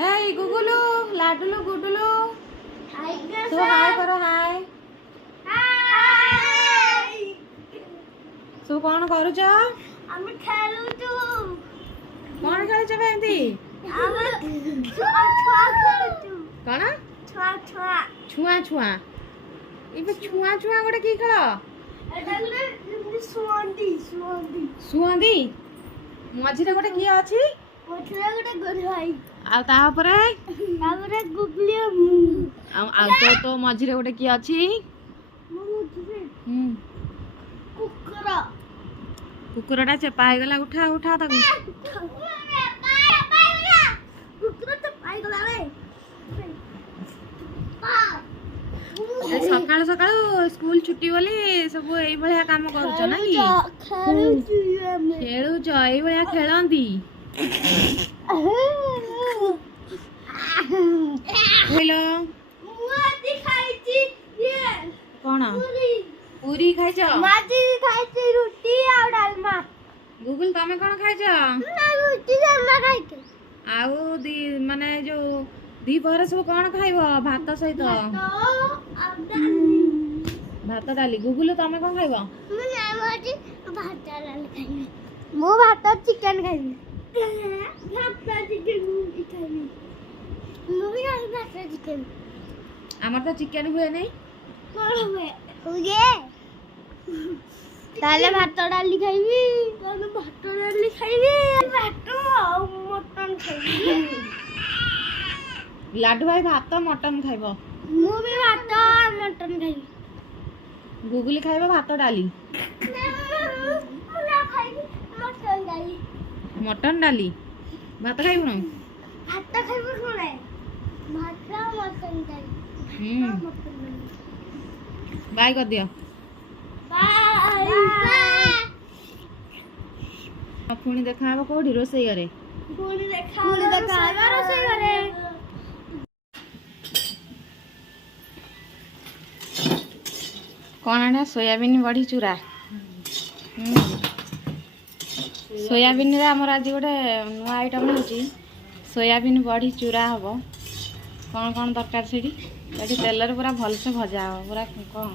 ए गुगुलू लाडुलू गुडुलू तो हाय करो हाय तू कौन करू ଆମେ ଖେଳୁଛୁ कौन खेल बेंदी ଆମେ ଛୁଆ ଛୁଆ ଖେଳୁଛୁ कौन ଛୁଆ ଛୁଆ छुआ छुआ इबे छुआ छुआ गोटे की खेल ଏଟା ଗୋଟେ ଶୁଅନ୍ତି ଶୁଅନ୍ତି शुआंदी मझिरे गोटे की अछि ପଛରେ ଗୋଟେ ଗୋରୁ ଭାଇ आ तापरे ତାପରେ ଗୁଗଲି आ तो मझिरे गोटे की अछि କୁକୁର कुकुरटा चेपा हो गला उठा उठा ताकू କୁକୁର ତ ପାଇଗଲା ରେ सकाळु सकाळु स्कूल छुट्टी बोली सब एई भलिया काम करूछ ना कि खेलुछ एई भलिया खेलंदी हेलो मुआती खाइची ये कोन पूरी खाइछ माजी खाइची रोटी और डालमा गूगल तमे कोन खाइछ ना रोटी डालमा खाइके आउ दी माने जो दी पहर सब कोन खाइबो भात सहित तो अब भात डाली गूगल तमे कोन खाइबो मैं ना माजी भात डाल खाइबे मु भात चिकन खाइबे भात चिकन खाइबे मु भी भात चिकन हमर तो चिकन हुए नहीं कोन हुए हुए ताले भात डाली खाइबी ताले भात डाली खाइबी भात और मटन खाइबी लाडू भाई भात मटन खाइबो मु भी भात और मटन खाइबी गूगल खाइबो भात डाली मुला खाइबी मटन डाली मटन डाली भात खाइबो न भात खाइबी कोने भात और मटन डाली मटन डाली बाय कर दियो बाय पुणी देखा हबो कोठी रोसई घरे पुणी देखा रोसई घरे कौन है सोयाबीन बड़ी चूरा सोयाबीन रे हमर आज गोटे नुआ आइटम होची सोयाबीन बड़ी चूरा हबो कौन कौन दरकार सेठी सेठी तेल रे पूरा भल से भजा हो पूरा कौन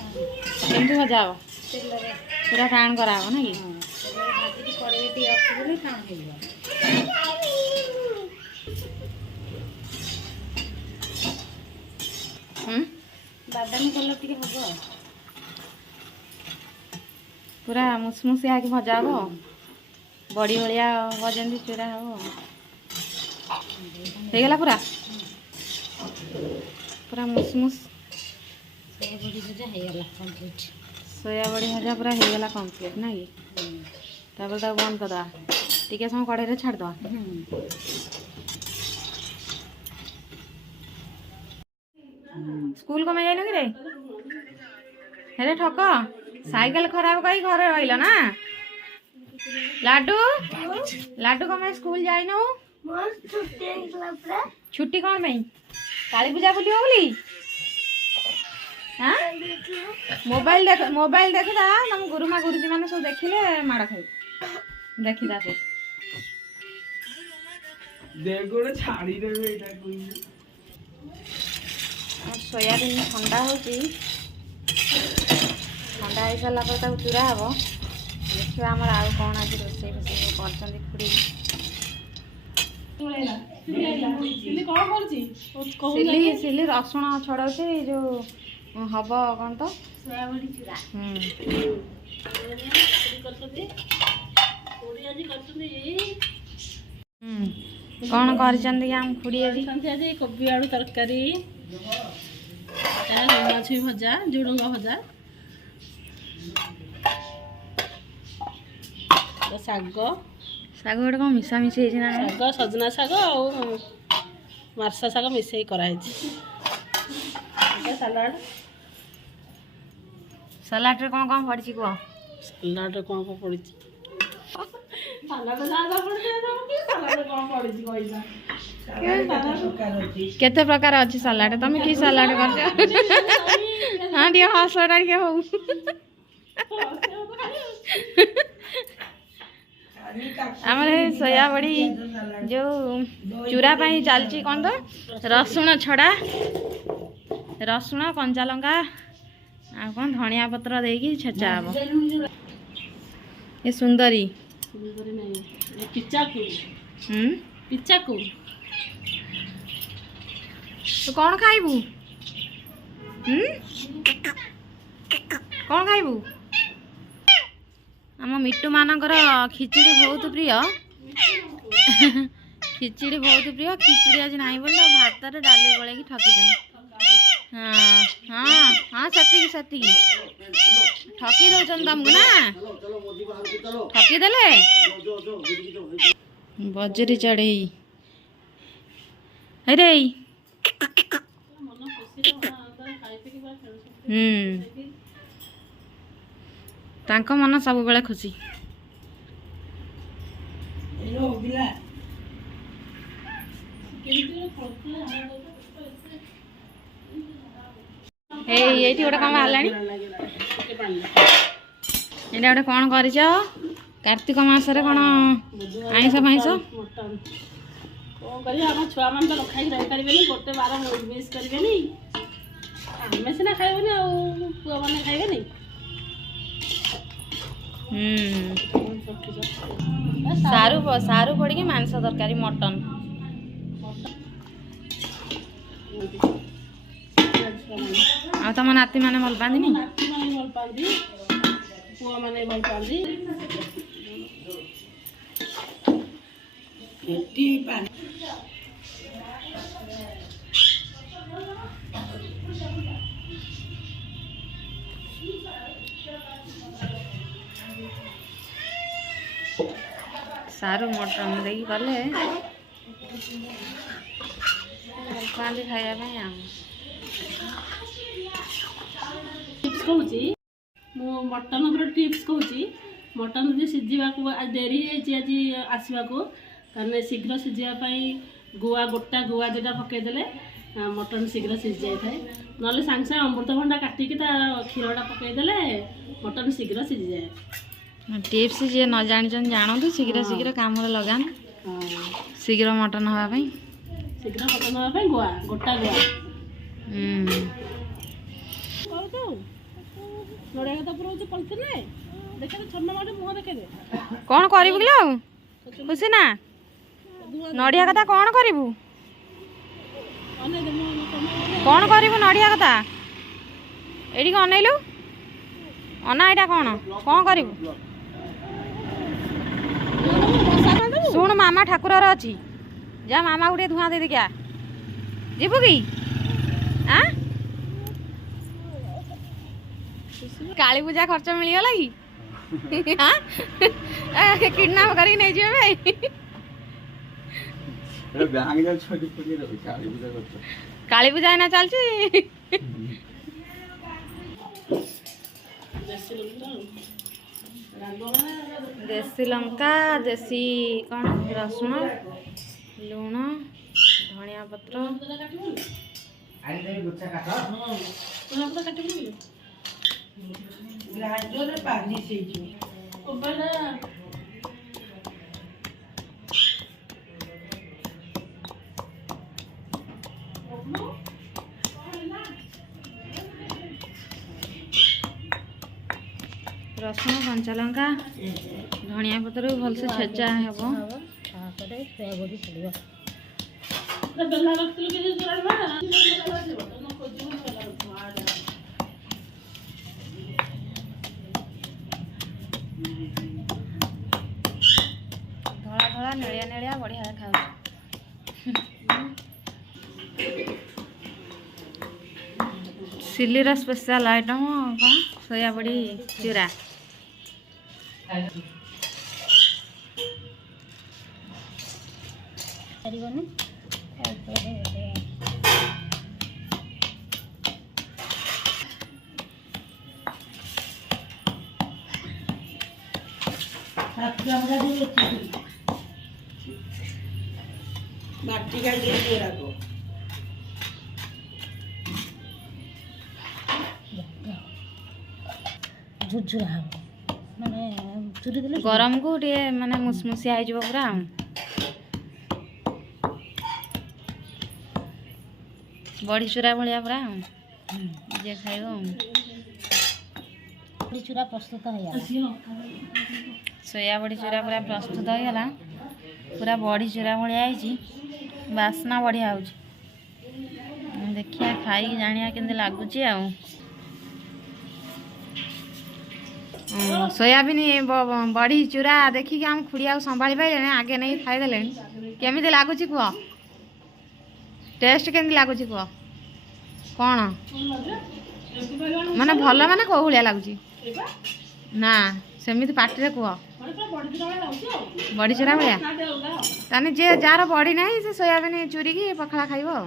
केमती भजा हो पूरा टाण करा हो ना कि बादामी कलर टिके हबो पूरा मुसमुसिया के भजा हो बड़ी भलिया हो जेंती चूरा हो हे गला पूरा पूरा मुसमुस सोया बड़ी भजा पूरा हो गला कंप्लीट ना कि तापर ता बंद कर दवा टिके समय कड़े रे छाड़ दवा स्कूल को मैं जाइनो कि रे हेरे ठक साइकिल खराब कई घरे रहिला ना लाडू लाडू को मैं स्कूल जाइनो मोर छुट्टी निकला पूरा छुट्टी कौन में काली पूजा बुली बोली हां मोबाइल देख दा हम गुरुमा गुरुजी माने सब देखिले माड़ खाई देखि दा से देखो छाड़ी देबे एटा कोई सोयाबीन ठंडा होची ठंडा हो सारा पर ताको चूरा हबो देखियो हमर आउ कोन आज रोसई फसई करछन खुड़ी सिली सिली रसुण छड़ाउछे जो हबो कोन तो सोयाबड़ी चूरा कौन करछन हम खुड़ी आज कोबी आलू तरकारी माछ भजा झुडुंग भजा शाग शाग गोटे कौन मिशा मिशी है ना शाग सजना शाग और मार्सा शाग मिसई कराई सलाड सलाड रे कौन कौन पड़ी कह सलाड रे कौन पड़ी केते प्रकार अच्छी सलाड तुम कि सलाड कर हाँ टे हसटा टे हो ଆମର ଏ ସୋୟା ବଡ଼ି ଯେଉଁ ଚୁରା ପାଇଁ ଚାଲିଛି କ'ଣ ତ ରସୁଣ ଛଡ଼ା ରସୁଣ କଞ୍ଚା ଲଙ୍କା ଆଉ କ'ଣ ଧଣିଆ ପତ୍ର ଦେଇକି ଛେଚା ହବ। ଏ ସୁନ୍ଦରୀ ପିଚାକୁ ପିଚାକୁ ତୁ କ'ଣ ଖାଇବୁ? କ'ଣ ଖାଇବୁ? ଆମ ମିଟୁ ମାନଙ୍କର ଖିଚୁଡ଼ି ବହୁତ ପ୍ରିୟ। ଖିଚୁଡ଼ି ବହୁତ ପ୍ରିୟ। ଖିଚୁଡ଼ି ଆଜି ନାହିଁ ବୋଲି ଭାତରେ ଡାଲି ଗୋଳେଇକି ଠକିଦେଲେ। ହଁ ହଁ ହଁ ସେତିକି ସେତିକି ଠକି ଦେଉଛନ୍ତି ତମକୁ ନା ଠକିଦେଲେ। ବଜରି ଚଢ଼େଇ ରେ ତାଙ୍କ ମନ ସବୁବେଳେ ଖୁସି। ଏଇଠି ଗୋଟେ କ'ଣ ବାହାରିଲାଣି? ଏଇଟା ଗୋଟେ କ'ଣ କରିଛ? କାର୍ତ୍ତିକ ମାସରେ କ'ଣ ଆଇଁଷ ଫାଇଁଷ? କ'ଣ କରିବା ଆମ ଛୁଆମାନେ ତ ନ ଖାଇକି ରହିପାରିବେନି, ଗୋଟେ ବାର ମିସ୍ କରିବେନି। ଆମେ ସିନା ଖାଇବୁନି ଆଉ ପୁଅମାନେ ଖାଇବେନି। ସାରୁ ପଡ଼ିକି ମାଂସ ତରକାରୀ ମଟନ। ଆଉ ତମ ନାତି ମାନେ ଭଲ ପାଆନ୍ତିନି? ନାତିମାନେ ଭଲ ପାଆନ୍ତି, ପୁଅମାନେ ଭଲ ପାଆନ୍ତି। ସାରୁ ମଟନ ଦେଇକି କଲେ ଭଲ ପାଆନ୍ତି ଖାଇବା ପାଇଁ। ଆଉ ଟିପ୍ସ କହୁଛି ମୁଁ ମଟନ ଉପରେ ଟିପ୍ସ କହୁଛି। ମଟନ ଯଦି ସିଝିବାକୁ ଡେରି ହେଇଛି ଆଜି ଆସିବାକୁ, ତାହେଲେ ଶୀଘ୍ର ସିଝିବା ପାଇଁ ଗୋଟା ଗୁଆ ଦୁଇଟା ପକାଇଦେଲେ ମଟନ ଶୀଘ୍ର ସିଝି ଯାଇଥାଏ। ନହେଲେ ସାଙ୍ଗେ ସାଙ୍ଗେ ଅମୃତଭଣ୍ଡା କାଟିକି ତା କ୍ଷୀରଟା ପକାଇଦେଲେ ମଟନ ଶୀଘ୍ର ସିଝିଯାଏ। ଟିପ୍ସ ଯିଏ ନ ଜାଣିଛନ୍ତି ଜାଣନ୍ତୁ, ଶୀଘ୍ର ଶୀଘ୍ର କାମରେ ଲଗାନ୍ତୁ, ଶୀଘ୍ର ମଟନ ହେବା ପାଇଁ। ଶୀଘ୍ର ମଟନ ହେବା ପାଇଁ ଗୋଟା ଗୁଆ ନଡ଼ିଆ କଥା ପୁରଉଛି ପଲିଥିନରେ। ଦେଖେଇଦେ ଛନ୍ନ ମାଟି ମୁହଁ ଦେଖେଇଦେ। କ'ଣ କରିବୁ କିଲୋ ଖୁସି ନା? ନଡ଼ିଆ କଥା କ'ଣ କରିବୁ? କ'ଣ କରିବୁ ନଡ଼ିଆ କଥା? ଏଇଠିକି ଅନେଇଲୁ, ଅନା ଏଇଟା କ'ଣ କ'ଣ କରିବୁ? ଶୁଣ ମାମା ଠାକୁରର ଅଛି, ଯା ମାମାକୁ ଟିକେ ଧୂଆଁ ଦେଇଦେକି ଆ। ଯିବୁ କି? କାଳୀ ପୂଜା ଖର୍ଚ୍ଚ ମିଳିଗଲା କି? କିଡନାପ କରିକି ନେଇଯିବେ ଭାଇ। କାଳୀ ପୂଜା ଏଇନା ଚାଲିଛି। ଦେଶୀ ଲଙ୍କା, ଦେଶୀ କ'ଣ ରସୁଣ, ଲୁଣ, ଧଣିଆ ପତ୍ର। ରସୁଣ, କଞ୍ଚା ଲଙ୍କା, ଧଣିଆ ପତ୍ର ଭଲସେ ଛେଚା ହେବ। ଧଳା ଧଳା ନେଳିଆ ନେଳିଆ ବଢ଼ିଆ ଦେଖାଯାଉଛି। ସିଲିର ସ୍ପେଶାଲ ଆଇଟମ କ'ଣ? ସୋୟା ବଡ଼ି ଚୁରା। ମାଟି କାଟି ଏରାକ ଝୁରଝୁରା ହେବ, ମାନେ ଗରମକୁ ଟିକେ ମାନେ ମୁସମୁସିଆ ହେଇଯିବ ପୁରା ଆଉ। ବଢି ଚୁରା ଭଳିଆ ପୁରା ଆଉ ଯିଏ ଖାଇବ ଆଉ। ବଡ଼ି ଚୁରା ପ୍ରସ୍ତୁତ ହେଇଗଲା। ସୋୟା ବଡ଼ି ଚୁରା ପୁରା ପ୍ରସ୍ତୁତ ହେଇଗଲା। ପୁରା ବଡ଼ି ଚୁରା ଭଳିଆ ହେଇଛି, ବାସ୍ନା ବଢ଼ିଆ ହେଉଛି। ଦେଖିବା ଖାଇକି ଜାଣିବା କେମିତି ଲାଗୁଛି ଆଉ। ସୋୟାବିନ୍ ବଡ଼ି ଚୁରା ଦେଖିକି ଆମ ଖୁଡ଼ି ଆଉ ସମ୍ଭାଳି ପାରିଲେଣି, ଆଗେ ନେଇ ଖାଇଦେଲେଣି। କେମିତି ଲାଗୁଛି କୁହ? ଟେଷ୍ଟ କେମିତି ଲାଗୁଛି କୁହ? କ'ଣ ମାନେ ଭଲ ମାନେ କେଉଁ ଭଳିଆ ଲାଗୁଛି? ନା ସେମିତି ପାଟିରେ କୁହ। ବଡ଼ି ଚୁରା ଭଳିଆ। ତାହେଲେ ଯିଏ ଯାହାର ବଡ଼ି ନାହିଁ ସେ ସୋୟାବିନ୍ ଚୁରିକି ପଖାଳ ଖାଇବ ଆଉ।